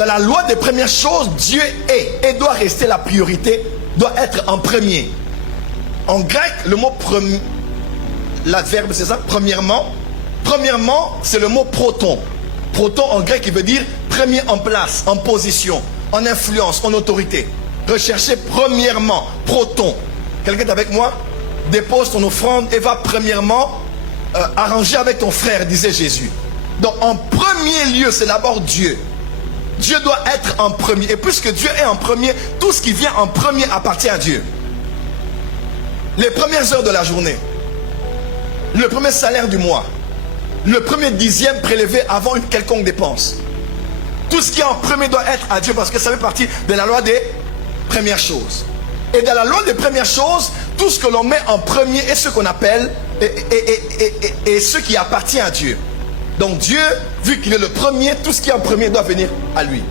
Dans la loi des premières choses, Dieu est et doit rester la priorité, doit être en premier. En grec, le mot l'adverbe, c'est ça, premièrement. Premièrement, c'est le mot proton. Proton en grec, il veut dire premier en place, en position, en influence, en autorité. Recherchez premièrement, proton. Quelqu'un est avec moi? Dépose ton offrande et va premièrement arranger avec ton frère, disait Jésus. Donc en premier lieu, c'est d'abord Dieu. Dieu doit être en premier. Et puisque Dieu est en premier, tout ce qui vient en premier appartient à Dieu. Les premières heures de la journée, le premier salaire du mois, le premier dixième prélevé avant une quelconque dépense. Tout ce qui est en premier doit être à Dieu parce que ça fait partie de la loi des premières choses. Et dans la loi des premières choses, tout ce que l'on met en premier est ce qu'on appelle et ce qui appartient à Dieu. Donc Dieu, vu qu'il est le premier, tout ce qui est en premier doit venir à lui.